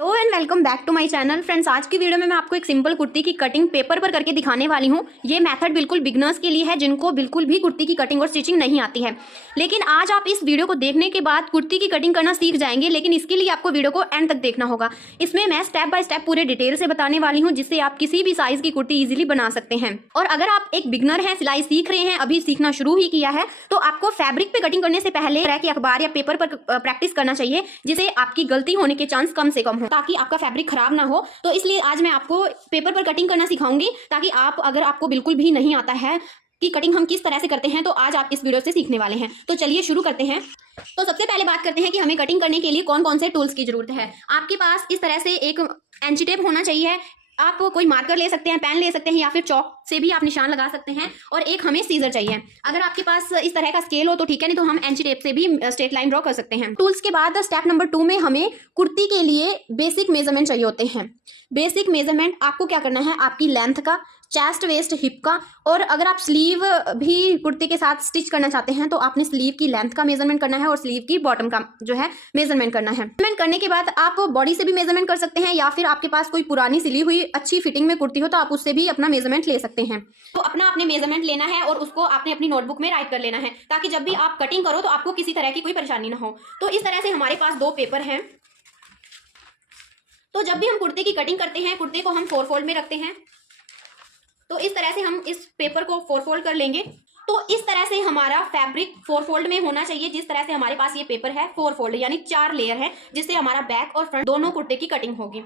Hello and welcome back to my channel friends. आज की video में मैं आपको एक सिंपल कुर्ती की कटिंग पेपर पर करके दिखाने वाली हूँ। ये मेथड बिल्कुल बिगनर्स के लिए है जिनको बिल्कुल भी कुर्ती की कटिंग और स्टिचिंग नहीं आती है। लेकिन आज आप इस वीडियो को देखने के बाद कुर्ती की कटिंग करना सीख जाएंगे, लेकिन इसके लिए आपको वीडियो को एंड तक देखना होगा। इसमें मैं स्टेप बाय स्टेप पूरे डिटेल से बताने वाली हूँ जिससे आप किसी भी साइज की कुर्ती ईजिली बना सकते हैं। और अगर आप एक बिगनर हैं, सिलाई सीख रहे हैं, अभी सीखना शुरू ही किया है, तो आपको फैब्रिक पे कटिंग करने से पहले रैक या अखबार या पेपर पर प्रैक्टिस करना चाहिए, जिससे आपकी गलती होने के चांस कम से कम हो, ताकि आपका फैब्रिक खराब ना हो। तो इसलिए आज मैं आपको पेपर पर कटिंग करना सिखाऊंगी, ताकि आप, अगर आपको बिल्कुल भी नहीं आता है कि कटिंग हम किस तरह से करते हैं, तो आज आप इस वीडियो से सीखने वाले हैं। तो चलिए शुरू करते हैं। तो सबसे पहले बात करते हैं कि हमें कटिंग करने के लिए कौन कौन से टूल्स की जरूरत है। आपके पास इस तरह से एक एंची टेप होना चाहिए। आप कोई मार्कर ले सकते हैं, पेन ले सकते हैं, या फिर चौक से भी आप निशान लगा सकते हैं। और एक हमें सीजर चाहिए। अगर आपके पास इस तरह का स्केल हो तो ठीक है, नहीं तो हम एंची टेप से भी स्ट्रेट लाइन ड्रॉ कर सकते हैं। टूल्स के बाद स्टेप नंबर 2 में हमें कुर्ती के लिए बेसिक मेजरमेंट चाहिए होते हैं। बेसिक मेजरमेंट आपको क्या करना है, आपकी लेंथ का, चेस्ट वेस्ट हिप का, और अगर आप स्लीव भी कुर्ती के साथ स्टिच करना चाहते हैं तो आपने स्लीव की लेंथ का मेजरमेंट करना है और स्लीव की बॉटम का जो है मेजरमेंट करना है। मेजरमेंट करने के बाद आप बॉडी से भी मेजरमेंट कर सकते हैं, या फिर आपके पास कोई पुरानी सिली हुई अच्छी फिटिंग में कुर्ती हो तो आप उससे भी अपना मेजरमेंट ले सकते हैं। तो अपना आपने मेजरमेंट लेना है और उसको आपने अपनी नोटबुक में राइट कर लेना है, ताकि जब भी आप कटिंग करो तो आपको किसी तरह की कोई परेशानी ना हो। तो इस तरह से हमारे पास 2 पेपर हैं। तो जब भी हम कुर्ते की कटिंग करते हैं, कुर्ते को हम 4 फोल्ड में रखते हैं। तो इस तरह से हम इस पेपर को 4 फोल्ड कर लेंगे। तो इस तरह से हमारा फैब्रिक 4 फोल्ड में होना चाहिए। जिस तरह से हमारे पास ये पेपर है 4 फोल्ड, यानी 4 लेयर है, जिससे हमारा बैक और फ्रंट दोनों कुर्ते की कटिंग होगी।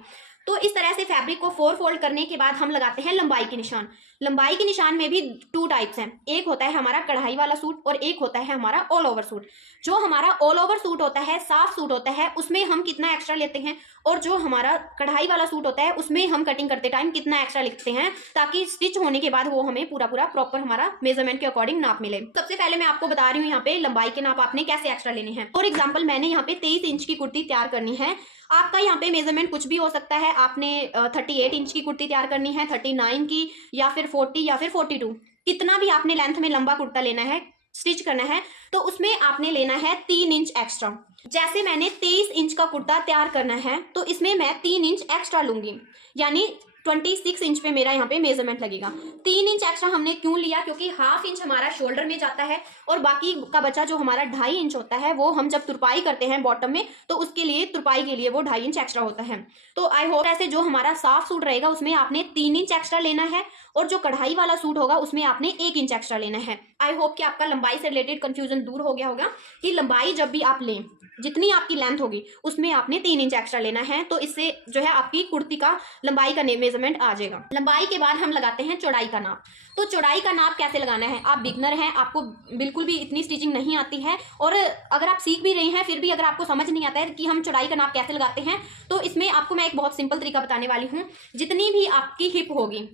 तो इस तरह से फैब्रिक को 4 फोल्ड करने के बाद हम लगाते हैं लंबाई के निशान। लंबाई के निशान में भी 2 टाइप्स हैं। एक होता है हमारा कढ़ाई वाला सूट और एक होता है हमारा ऑल ओवर सूट। जो हमारा ऑल ओवर सूट होता है, साफ सूट होता है, उसमें हम कितना एक्स्ट्रा लेते हैं, और जो हमारा कढ़ाई वाला सूट होता है उसमें हम कटिंग करते टाइम कितना एक्स्ट्रा लिखते हैं, ताकि स्टिच होने के बाद वो हमें पूरा प्रॉपर हमारा मेजरमेंट के अकॉर्डिंग नाप मिले। सबसे पहले मैं आपको बता रही हूँ यहाँ पे लंबाई के नाप आपने कैसे एक्स्ट्रा लेने हैं। फॉर एग्जाम्पल मैंने यहाँ पे 23 इंच की कुर्ती तैयार करनी है। आपका यहाँ पे मेजरमेंट कुछ भी हो सकता है। आपने 38 इंच की कुर्ती तैयार करनी है, 39 की, या फिर 40 या फिर 42, कितना भी आपने लेंथ में लंबा कुर्ता लेना है, स्टिच करना है, तो उसमें आपने लेना है 3 इंच एक्स्ट्रा। जैसे मैंने 23 इंच का कुर्ता तैयार करना है तो इसमें मैं 3 इंच एक्स्ट्रा लूंगी, यानी 26 इंच पे मेरा यहाँ पे मेजरमेंट लगेगा। 3 इंच एक्स्ट्रा हमने क्यों लिया, क्योंकि हाफ इंच हमारा शोल्डर में जाता है और बाकी का बचा जो हमारा 2.5 इंच होता है वो हम जब तुरपाई करते हैं बॉटम में, तो उसके लिए तुरपाई के लिए वो 2.5 इंच एक्स्ट्रा होता है। तो आई होप ऐसे जो हमारा साफ सूट रहेगा उसमें आपने 3 इंच एक्स्ट्रा लेना है, और जो कढ़ाई वाला सूट होगा उसमें आपने 1 इंच एक्स्ट्रा लेना है। आई होप कि आपका लंबाई से रिलेटेड कंफ्यूजन दूर हो गया होगा, कि लंबाई जब भी आप लें, जितनी आपकी लेंथ होगी उसमें आपने 3 इंच एक्स्ट्रा लेना है। तो इससे जो है आपकी कुर्ती का लंबाई का मेजरमेंट आ जाएगा। लंबाई के बाद हम लगाते हैं चौड़ाई का नाप। तो चौड़ाई का नाप कैसे लगाना है, आप बिगनर हैं, आपको बिल्कुल भी इतनी स्टिचिंग नहीं आती है, और अगर आप सीख भी रहे हैं फिर भी अगर आपको समझ नहीं आता है कि हम चौड़ाई का नाप कैसे लगाते हैं, तो इसमें आपको मैं एक बहुत सिंपल तरीका बताने वाली हूँ। जितनी भी आपकी हिप होगी,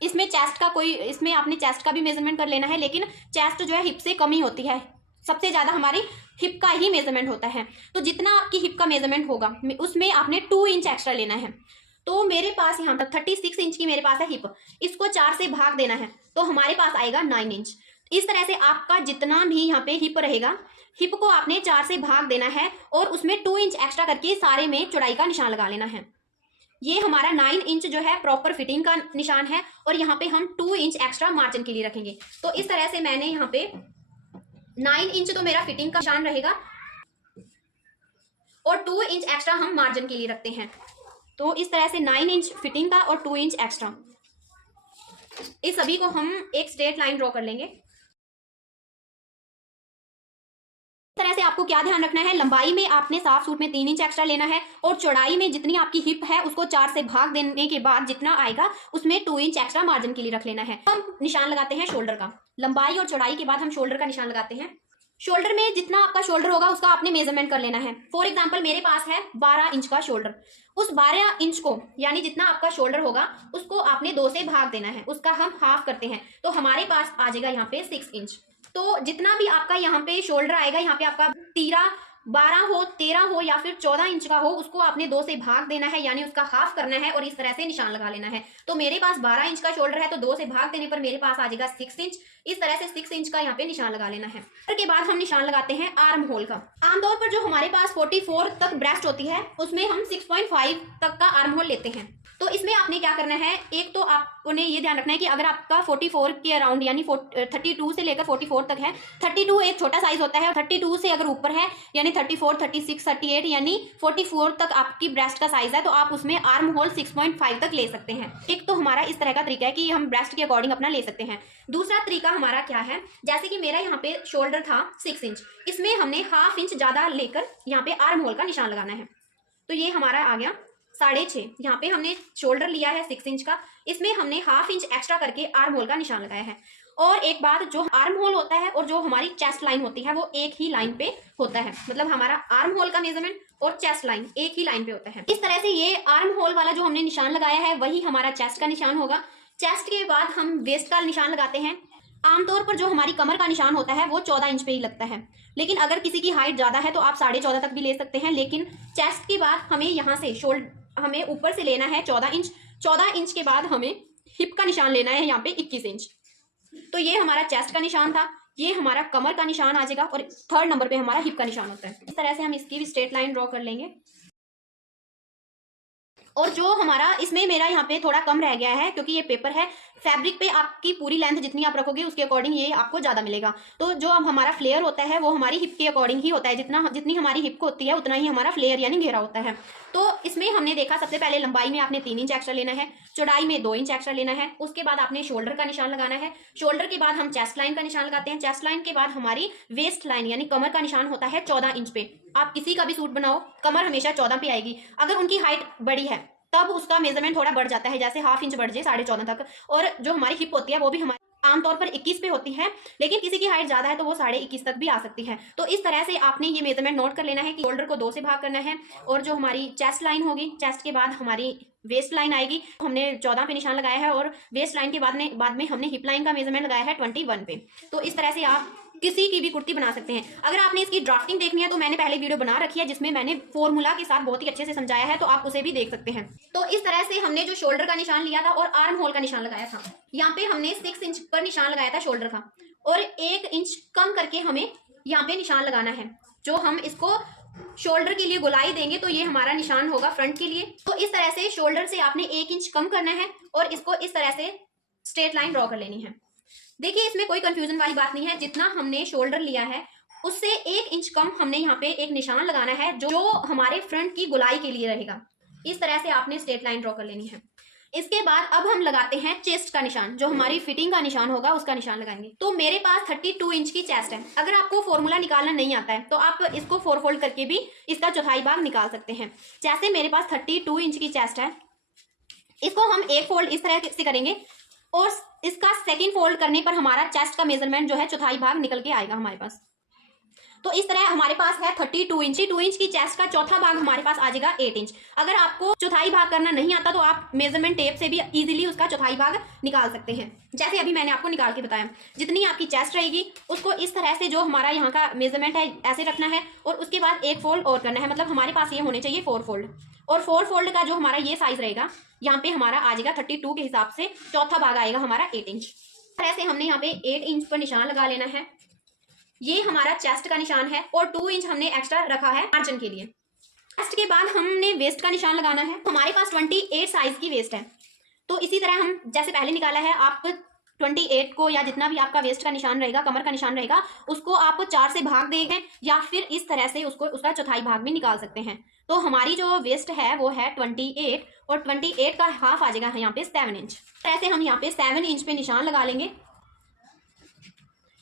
इसमें चेस्ट का कोई, इसमें आपने चेस्ट का भी मेजरमेंट कर लेना है, लेकिन चेस्ट जो है हिप से कम ही होती है, सबसे ज्यादा हमारी हिप का ही मेजरमेंट होता है। तो जितना आपकी हिप का मेजरमेंट होगा उसमें आपने 2 इंच एक्स्ट्रा लेना है। तो मेरे पास यहाँ पर 36 इंच की मेरे पास है हिप, इसको 4 से भाग देना है तो हमारे पास आएगा 9 इंच। इस तरह से आपका जितना भी यहाँ पे हिप रहेगा, हिप को आपने 4 से भाग देना है और उसमें 2 इंच एक्स्ट्रा करके सारे में चौड़ाई का निशान लगा लेना है। ये हमारा 9 इंच जो है प्रॉपर फिटिंग का निशान है, और यहाँ पे हम 2 इंच एक्स्ट्रा मार्जिन के लिए रखेंगे। तो इस तरह से मैंने यहाँ पे 9 इंच तो मेरा फिटिंग का निशान रहेगा, और 2 इंच एक्स्ट्रा हम मार्जिन के लिए रखते हैं। तो इस तरह से 9 इंच फिटिंग का और 2 इंच एक्स्ट्रा, इस सभी को हम एक स्ट्रेट लाइन ड्रॉ कर लेंगे। इस तरह से आपको क्या ध्यान रखना है, लंबाई में आपने साफ सूट में 3 इंच एक्स्ट्रा लेना है, और चौड़ाई में जितनी आपकी हिप है उसको 4 से भाग देने के बाद जितना आएगा उसमें 2 इंच एक्स्ट्रा मार्जिन के लिए रख लेना है। हम निशान लगाते हैं शोल्डर का। लंबाई और चौड़ाई के बाद हम शोल्डर का निशान लगाते हैं। शोल्डर में जितना आपका शोल्डर होगा उसका आपने मेजरमेंट कर लेना है। फॉर एग्जांपल मेरे पास है 12 इंच का शोल्डर, उस 12 इंच को, यानी जितना आपका शोल्डर होगा उसको आपने 2 से भाग देना है, उसका हम हाफ करते हैं, तो हमारे पास आ जाएगा यहाँ पे 6 इंच। तो जितना भी आपका यहाँ पे शोल्डर आएगा, यहाँ पे आपका तीरा 12 हो, 13 हो या फिर 14 इंच का हो, उसको आपने 2 से भाग देना है, यानी उसका हाफ करना है और इस तरह से निशान लगा लेना है। तो मेरे पास 12 इंच का शोल्डर है, तो 2 से भाग देने पर मेरे पास आ जाएगा 6 इंच। इस तरह से 6 इंच का यहाँ पे निशान लगा लेना है। उसके बाद हम निशान लगाते हैं आर्म होल का। आमतौर पर जो हमारे पास 44 तक ब्रेस्ट होती है, उसमें हम 6.5 तक का आर्म होल लेते हैं। तो इसमें आपने क्या करना है, एक तो आपने ये ध्यान रखना है कि अगर आपका 44 के अराउंड यानी 32 से लेकर 44 तक है, 32 एक छोटा साइज होता है और 32 से अगर ऊपर है यानी 34, 36, 38 यानी 44 तक आपकी ब्रेस्ट का साइज है, तो आप उसमें आर्म होल 6.5 तक ले सकते हैं। एक तो हमारा इस तरह का तरीका है कि हम ब्रेस्ट के अकॉर्डिंग अपना ले सकते हैं। दूसरा तरीका हमारा क्या है, जैसे कि मेरा यहाँ पे शोल्डर था 6 इंच, इसमें हमने हाफ इंच ज्यादा लेकर यहाँ पे आर्म होल का निशान लगाना है। तो ये हमारा आ गया 6.5। यहाँ पे हमने शोल्डर लिया है 6 इंच का, इसमें हमने हाफ इंच एक्स्ट्रा करके आर्म होल का निशान लगाया है। और एक बात, जो आर्म होल होता है और जो हमारी चेस्ट लाइन होती है, वो एक ही लाइन पे होता है। मतलब हमारा आर्म होल का मेजरमेंट और चेस्ट लाइन एक ही लाइन पे होता है। इस तरह से ये आर्म होल वाला जो हमने निशान लगाया है, वही हमारा चेस्ट का निशान होगा। चेस्ट के बाद हम वेस्ट का निशान लगाते हैं। आमतौर पर जो हमारी कमर का निशान होता है, वो 14 इंच पे ही लगता है, लेकिन अगर किसी की हाइट ज्यादा है तो आप 14.5 तक भी ले सकते हैं। लेकिन चेस्ट के बाद हमें यहाँ से हमें ऊपर से लेना है 14 इंच। 14 इंच के बाद हमें हिप का निशान लेना है यहाँ पे 21 इंच। तो ये हमारा चेस्ट का निशान था, ये हमारा कमर का निशान आ जाएगा और 3rd नंबर पे हमारा हिप का निशान होता है। इस तरह से हम इसकी भी स्ट्रेट लाइन ड्रॉ कर लेंगे। और जो हमारा इसमें मेरा यहाँ पे थोड़ा कम रह गया है, क्योंकि ये पेपर है, फैब्रिक पे आपकी पूरी लेंथ जितनी आप रखोगे उसके अकॉर्डिंग ये आपको ज्यादा मिलेगा। तो जो अब हमारा फ्लेयर होता है वो हमारी हिप के अकॉर्डिंग ही होता है, जितनी हमारी हिप को होती है उतना ही हमारा फ्लेयर यानी घेरा होता है। तो इसमें हमने देखा, सबसे पहले लंबाई में आपने 3 इंच एक्स्ट्रा लेना है, चौड़ाई में 2 इंच एक्स्ट्रा लेना है। उसके बाद आपने शोल्डर का निशान लगाना है। शोल्डर के बाद हम चेस्ट लाइन का निशान लगाते हैं। चेस्ट लाइन के बाद हमारी वेस्ट लाइन यानी कमर का निशान होता है 14 इंच पे। आप किसी का भी सूट बनाओ, कमर हमेशा 14 पे आएगी। अगर उनकी हाइट बड़ी है तब उसका मेजरमेंट थोड़ा बढ़ जाता है, जैसे हाफ इंच बढ़ जाए 14.5 तक। और जो हमारी हिप होती है वो भी हमारी आमतौर पर 21 पे होती है, लेकिन किसी की हाइट ज्यादा है तो वो 21.5 तक भी आ सकती है। तो इस तरह से आपने ये मेजरमेंट नोट कर लेना है कि शोल्डर को 2 से भाग करना है, और जो हमारी चेस्ट लाइन होगी, चेस्ट के बाद हमारी वेस्ट लाइन आएगी, हमने 14 पे निशान लगाया है, और वेस्ट लाइन के बाद में हमने हिप लाइन का मेजरमेंट लगाया है 21 पे। तो इस तरह से आप किसी की भी कुर्ती बना सकते हैं। अगर आपने इसकी ड्राफ्टिंग देखनी है तो मैंने पहले वीडियो बना रखी है जिसमें मैंने फॉर्मूला के साथ बहुत ही अच्छे से समझाया है, तो आप उसे भी देख सकते हैं। तो इस तरह से हमने जो शोल्डर का निशान लिया था और आर्म होल का निशान लगाया था, यहाँ पे हमने 6 इंच पर निशान लगाया था शोल्डर का, और 1 इंच कम करके हमें यहाँ पे निशान लगाना है। जो हम इसको शोल्डर के लिए गोलाई देंगे तो ये हमारा निशान होगा फ्रंट के लिए। तो इस तरह से शोल्डर से आपने 1 इंच कम करना है और इसको इस तरह से स्ट्रेट लाइन ड्रॉ कर लेनी है। देखिए, इसमें कोई कंफ्यूजन वाली बात नहीं है। जितना हमने शोल्डर लिया है उससे 1 इंच कम हमने यहाँ पे एक निशान लगाना है जो हमारे फ्रंट की गोलाई के लिए रहेगा। इस तरह से आपने स्ट्रेट लाइन ड्रॉ कर लेनी है। इसके बाद अब हम लगाते हैं चेस्ट का निशान, जो हमारी फिटिंग का निशान होगा उसका निशान लगाएंगे। तो मेरे पास 32 इंच की चेस्ट है। अगर आपको फॉर्मूला निकालना नहीं आता है तो आप इसको 4 फोल्ड करके भी इसका चौथाई भाग निकाल सकते हैं। जैसे मेरे पास 32 इंच की चेस्ट है, इसको हम 1 फोल्ड इस तरह से करेंगे और इसका 2nd फोल्ड करने पर हमारा चेस्ट का मेजरमेंट जो है चौथाई भाग निकल के आएगा हमारे पास। तो इस तरह हमारे पास है 32 इंच। 2 इंच की चेस्ट का चौथा भाग हमारे पास आ जाएगा 8 इंच। अगर आपको चौथाई भाग करना नहीं आता तो आप मेजरमेंट टेप से भी इजीली उसका चौथाई भाग निकाल सकते हैं, जैसे अभी मैंने आपको निकाल के बताया। जितनी आपकी चेस्ट रहेगी उसको इस तरह से जो हमारा यहाँ का मेजरमेंट है ऐसे रखना है, और उसके बाद 1 फोल्ड और करना है। मतलब हमारे पास ये होने चाहिए 4 फोल्ड, और 4 फोल्ड का जो हमारा ये साइज रहेगा यहाँ पे हमारा आ जाएगा 32 के हिसाब से चौथा भाग आएगा हमारा 8 इंच। इस तरह से हमने यहाँ पे 8 इंच पर निशान लगा लेना है। ये हमारा चेस्ट का निशान है, और 2 इंच हमने एक्स्ट्रा रखा है मार्जिन के लिए। चेस्ट के बाद हमने वेस्ट का निशान लगाना है। हमारे पास 28 साइज की वेस्ट है, तो इसी तरह हम जैसे पहले निकाला है, आप 28 को या जितना भी आपका वेस्ट का निशान रहेगा, कमर का निशान रहेगा, उसको आप 4 से भाग देंगे या फिर इस तरह से उसका चौथाई भाग भी निकाल सकते हैं। तो हमारी जो वेस्ट है वो है 28, और 28 का हाफ आ जाएगा यहाँ पे 7 इंच। ऐसे हम यहाँ पे 7 इंच पे निशान लगा लेंगे।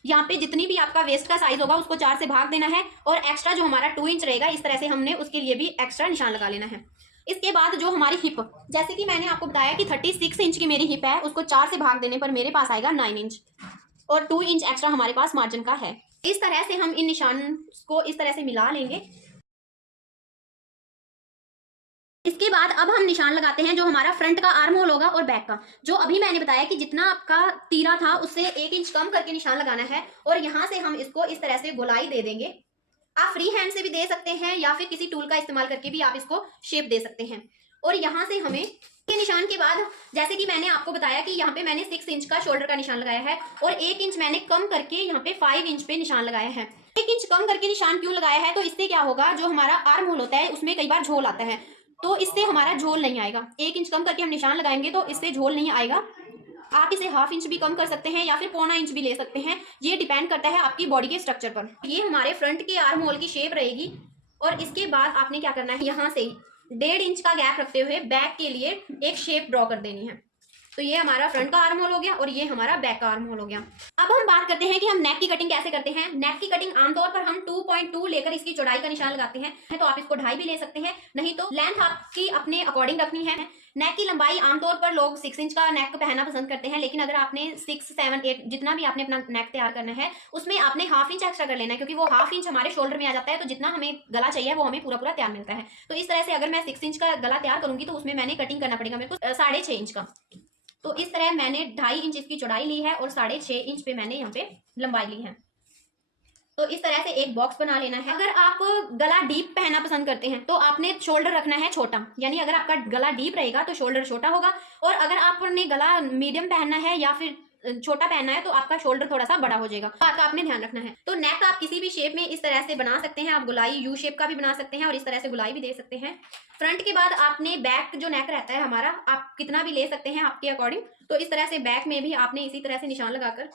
यहाँ पे जितनी भी आपका वेस्ट का साइज होगा उसको 4 से भाग देना है, और एक्स्ट्रा जो हमारा 2 इंच रहेगा इस तरह से हमने उसके लिए भी एक्स्ट्रा निशान लगा लेना है। इसके बाद जो हमारी हिप, जैसे कि मैंने आपको बताया कि 36 इंच की मेरी हिप है, उसको 4 से भाग देने पर मेरे पास आएगा 9 इंच, और 2 इंच एक्स्ट्रा हमारे पास मार्जिन का है। इस तरह से हम इन निशान को इस तरह से मिला लेंगे। इसके बाद अब हम निशान लगाते हैं जो हमारा फ्रंट का आर्म होल होगा और बैक का। जो अभी मैंने बताया कि जितना आपका तीरा था उससे 1 इंच कम करके निशान लगाना है, और यहाँ से हम इसको इस तरह से गोलाई दे देंगे। आप फ्री हैंड से भी दे सकते हैं या फिर किसी टूल का इस्तेमाल करके भी आप इसको शेप दे सकते हैं। और यहाँ से हमें के निशान के बाद, जैसे कि मैंने आपको बताया कि यहाँ पे मैंने 6 इंच का शोल्डर का निशान लगाया है और 1 इंच मैंने कम करके यहाँ पे 5 इंच पे निशान लगाया है। 1 इंच कम करके निशान क्यों लगाया है, तो इससे क्या होगा, जो हमारा आर्म होल होता है उसमें कई बार झोल आता है, तो इससे हमारा झोल नहीं आएगा। 1 इंच कम करके हम निशान लगाएंगे तो इससे झोल नहीं आएगा। आप इसे ½ इंच भी कम कर सकते हैं या फिर पौना इंच भी ले सकते हैं, ये डिपेंड करता है आपकी बॉडी के स्ट्रक्चर पर। ये हमारे फ्रंट के आर्म होल की शेप रहेगी। और इसके बाद आपने क्या करना है, यहाँ से 1.5 इंच का गैप रखते हुए बैक के लिए एक शेप ड्रॉ कर देनी है। तो ये हमारा फ्रंट का आर्म होल हो गया और ये हमारा बैक का आर्म होल हो गया। अब हम बात करते हैं कि हम नेक की कटिंग कैसे करते हैं। नेक की कटिंग आमतौर पर हम 2.2 लेकर इसकी चौड़ाई का निशान लगाते हैं। तो आप इसको 2.5 भी ले सकते हैं, नहीं तो लेंथ आपकी अपने अकॉर्डिंग रखनी है। नेक की लंबाई आमतौर पर लोग 6 इंच का नेक पहनना पसंद करते हैं, लेकिन अगर आपने 6, 7, 8 जितना भी आपने अपना नेक तैयार करना है उसमें आपने ½ इंच एक्स्ट्रा कर लेना है, क्योंकि वो ½ इंच हमारे शोल्डर में आ जाता है। तो जितना हमें गला चाहिए वो हमें पूरा पूरा तैयार मिलता है। तो इस तरह से अगर मैं 6 इंच का गला तैयार करूंगी तो उसमें मैंने कटिंग करना पड़ेगा मेरे को 6.5 इंच का। तो इस तरह मैंने 2.5 इंच इसकी चौड़ाई ली है और 6.5 इंच पे मैंने यहाँ पे लंबाई ली है। तो इस तरह से एक बॉक्स बना लेना है। अगर आप गला डीप पहनना पसंद करते हैं तो आपने शोल्डर रखना है छोटा, यानी अगर आपका गला डीप रहेगा तो शोल्डर छोटा होगा। और अगर आपने गला मीडियम पहनना है या फिर छोटा पहनना है तो आपका शोल्डर थोड़ा सा बड़ा हो जाएगा। बात का आपने ध्यान रखना है। तो नेक आप किसी भी शेप में इस तरह से बना सकते हैं। आप गुलाई यू शेप का भी बना सकते हैं और इस तरह से गुलाई भी दे सकते हैं। फ्रंट के बाद आपने बैक जो नेक रहता है हमारा, आप कितना भी ले सकते हैं आपके अकॉर्डिंग। तो इस तरह से बैक में भी आपने इसी तरह से निशान लगाकर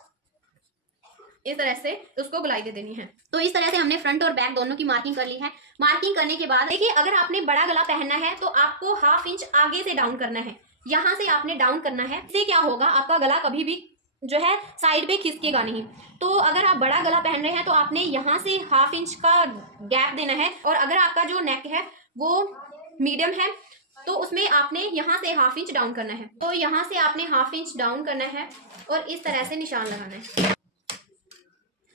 इस तरह से उसको गुलाई दे देनी है। तो इस तरह से हमने फ्रंट और बैक दोनों की मार्किंग कर ली है। मार्किंग करने के बाद देखिए, अगर आपने बड़ा गला पहनना है तो आपको ½ इंच आगे से डाउन करना है। यहाँ से आपने डाउन करना है। इससे क्या होगा, आपका गला कभी भी जो है साइड पे खिसकेगा नहीं। तो अगर आप बड़ा गला पहन रहे हैं तो आपने यहाँ से ½ इंच का गैप देना है। और अगर आपका जो नेक है वो मीडियम है तो उसमें आपने यहाँ से ½ इंच डाउन करना है। तो यहाँ से आपने ½ इंच डाउन करना है और इस तरह से निशान लगाना है।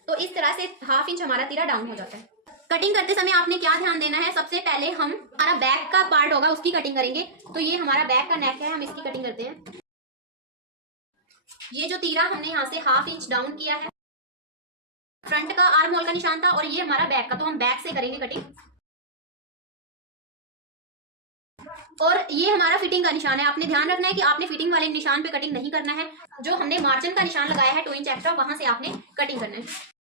तो इस तरह से ½ इंच हमारा तीरा डाउन हो जाता है। कटिंग करते समय आपने क्या ध्यान देना है, सबसे पहले हम हमारा बैक का पार्ट होगा उसकी कटिंग करेंगे। तो ये हमारा बैक का नेक है, हम इसकी कटिंग करते हैं। ये जो तीरा हमने यहाँ से ½ इंच डाउन किया है, फ्रंट का आर्म होल का निशान था और ये हमारा बैक का, तो हम बैक से करेंगे कटिंग। और ये हमारा फिटिंग का निशान है। आपने ध्यान रखना है कि आपने फिटिंग वाले निशान पे कटिंग नहीं करना है। जो हमने मार्जिन का निशान लगाया है 2 इंच एक्स्ट्रा, वहां से आपने कटिंग करना है।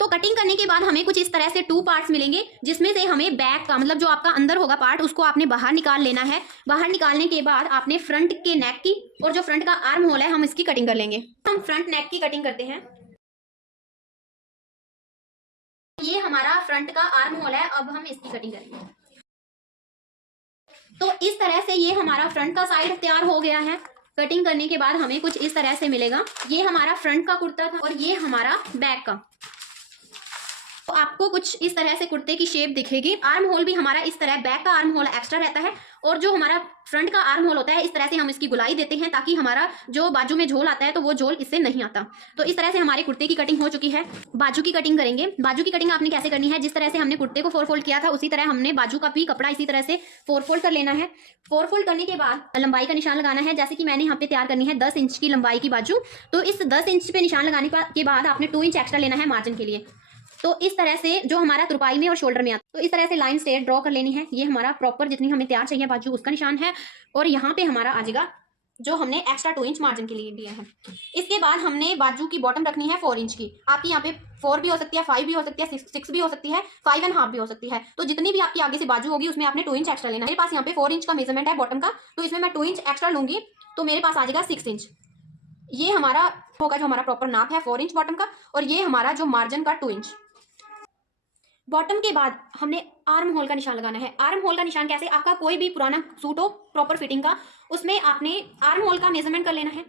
तो कटिंग करने के बाद हमें कुछ इस तरह से 2 पार्ट्स मिलेंगे, जिसमें से हमें बैक का मतलब जो आपका अंदर होगा पार्ट उसको आपने बाहर निकाल लेना है। बाहर निकालने के बाद आपने फ्रंट के नेक की और जो फ्रंट का आर्म होल है हम इसकी कटिंग कर लेंगे। हम फ्रंट नेक की कटिंग करते हैं। ये हमारा फ्रंट का आर्म होल है, अब हम इसकी कटिंग करेंगे। तो इस तरह से ये हमारा फ्रंट का साइड तैयार हो गया है। कटिंग करने के बाद हमें कुछ इस तरह से मिलेगा। ये हमारा फ्रंट का कुर्ता था और ये हमारा बैक का। तो आपको कुछ इस तरह से कुर्ते की शेप दिखेगी। आर्म होल भी हमारा इस तरह, बैक का आर्म होल एक्स्ट्रा रहता है और जो हमारा फ्रंट का आर्म होल होता है इस तरह से हम इसकी गुलाई देते हैं ताकि हमारा जो बाजू में झोल आता है तो वो झोल इससे नहीं आता। तो इस तरह से हमारे कुर्ते की कटिंग हो चुकी है। बाजू की कटिंग करेंगे। बाजू की कटिंग आपने कैसे करनी है, जिस तरह से हमने कुर्ते को 4 फोल्ड किया था उसी तरह हमने बाजू का भी कपड़ा इसी तरह से 4 फोल्ड कर लेना है। 4 फोल्ड करने के बाद लंबाई का निशान लगाना है। जैसे कि मैंने यहाँ पे तैयार करनी है 10 इंच की लंबाई की बाजू। तो इस 10 इंच पे निशान लगाने के बाद आपने 2 इंच एक्स्ट्रा लेना है मार्जिन के लिए। तो इस तरह से जो हमारा तुरपाई में और शोल्डर में आता है, तो इस तरह से लाइन स्ट्रेट ड्रॉ कर लेनी है। ये हमारा प्रॉपर जितनी हमें तैयार चाहिए बाजू उसका निशान है। और यहाँ पे हमारा आ जाएगा जो हमने एक्स्ट्रा 2 इंच मार्जिन के लिए दिया है। इसके बाद हमने बाजू की बॉटम रखनी है 4 इंच की। आपकी यहाँ पे 4 भी हो सकती है, 5 भी हो सकती है, 6 भी हो सकती है, 5.5 भी हो सकती है। तो जितनी भी आपकी आगे से बाजू होगी उसमें आपने 2 इंच एक्स्ट्रा लेना है। मेरे पास यहाँ पे 4 इंच का मेजरमेंट है बॉटम का, तो इसमें मैं 2 इंच एक्स्ट्रा लूंगी तो मेरे पास आ जाएगा 6 इंच। ये हमारा होगा जो हमारा प्रॉपर नाप है 4 इंच बॉटम का। और ये हमारा जो मार्जिन का 2 इंच। बॉटम के बाद हमने आर्म होल का निशान लगाना है। आर्म होल का निशान कैसे, आपका कोई भी पुराना सूट हो प्रॉपर फिटिंग का, उसमें आपने आर्म होल का मेजरमेंट कर लेना है।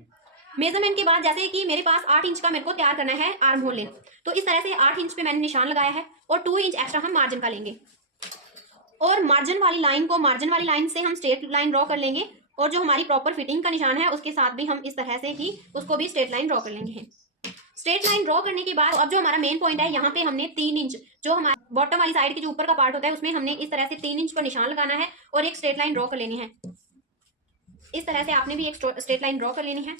मेजरमेंट के बाद जैसे कि मेरे पास 8 इंच का मेरे को तैयार करना है आर्म होल लेना, तो इस तरह से 8 इंच पे मैंने निशान लगाया है और 2 इंच एक्स्ट्रा हम मार्जिन का लेंगे। और मार्जिन वाली लाइन को मार्जिन वाली लाइन से हम स्ट्रेट लाइन ड्रॉ कर लेंगे। और जो हमारी प्रॉपर फिटिंग का निशान है उसके साथ भी हम इस तरह से ही उसको भी स्ट्रेट लाइन ड्रॉ कर लेंगे। स्ट्रेट लाइन ड्रॉ करने के बाद अब जो हमारा मेन पॉइंट है, यहाँ पे हमने 3 इंच जो हमारा बॉटम वाली साइड की जो ऊपर का पार्ट होता है उसमें हमने इस तरह से 3 इंच पर निशान लगाना है और एक स्ट्रेट लाइन ड्रॉ कर लेनी है। इस तरह से आपने भी एक स्ट्रेट लाइन ड्रॉ कर लेनी है।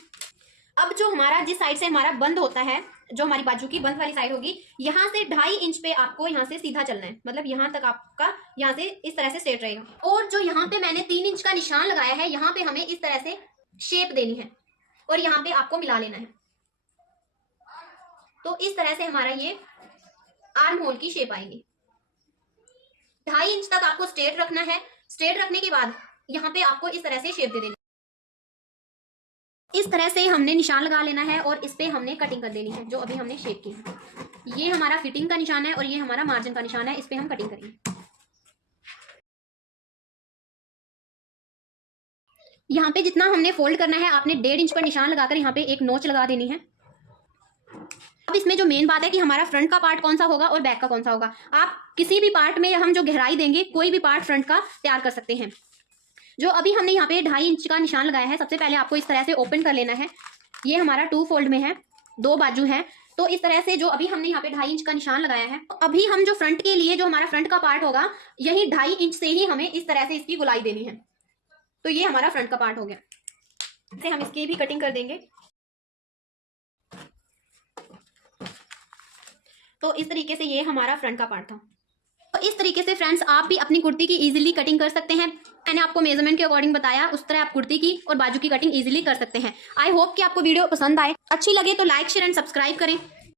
अब जो हमारा जिस साइड से हमारा बंद होता है जो हमारी बाजू की बंद वाली साइड होगी, यहाँ से 2.5 इंच पे आपको यहाँ से सीधा चलना है, मतलब यहाँ तक आपका यहाँ से इस तरह से स्ट्रेट रहेगा। और जो यहाँ पे मैंने 3 इंच का निशान लगाया है, यहाँ पे हमें इस तरह से शेप देनी है और यहाँ पे आपको मिला लेना है। तो इस तरह से हमारा ये आर्म होल की शेप आएगी। 2.5 इंच तक आपको स्ट्रेट रखना है। स्ट्रेट रखने के बाद यहाँ पे आपको इस तरह से शेप दे देनी। इस तरह से हमने निशान लगा लेना है और इस पे हमने कटिंग कर देनी है जो अभी हमने शेप की है। ये हमारा फिटिंग का निशान है और ये हमारा मार्जिन का निशान है, इस पे हम कटिंग करेंगे। यहाँ पे जितना हमने फोल्ड करना है, आपने 1.5 इंच पर निशान लगाकर यहाँ पे एक नोच लगा देनी है। अब इसमें जो मेन बात है कि हमारा फ्रंट का पार्ट कौन सा होगा और बैक का कौन सा होगा। आप किसी भी पार्ट में हम जो गहराई देंगे, कोई भी पार्ट फ्रंट का तैयार कर सकते हैं। जो अभी हमने यहाँ पे 2.5 इंच का निशान लगाया है, सबसे पहले आपको इस तरह से ओपन कर लेना है। ये हमारा 2 फोल्ड में है, 2 बाजू है। तो इस तरह से जो अभी हमने यहाँ पे 2.5 इंच का निशान लगाया है, तो अभी हम जो फ्रंट के लिए जो हमारा फ्रंट का पार्ट होगा, यही 2.5 इंच से ही हमें इस तरह से इसकी गुलाई देनी है। तो ये हमारा फ्रंट का पार्ट हो गया। इसे हम इसकी भी कटिंग कर देंगे। तो इस तरीके से ये हमारा फ्रंट का पार्ट था। तो इस तरीके से फ्रेंड्स आप भी अपनी कुर्ती की इजीली कटिंग कर सकते हैं। मैंने आपको मेजरमेंट के अकॉर्डिंग बताया, उस तरह आप कुर्ती की और बाजू की कटिंग इजीली कर सकते हैं। आई होप कि आपको वीडियो पसंद आए। अच्छी लगे तो लाइक शेयर एंड सब्सक्राइब करें।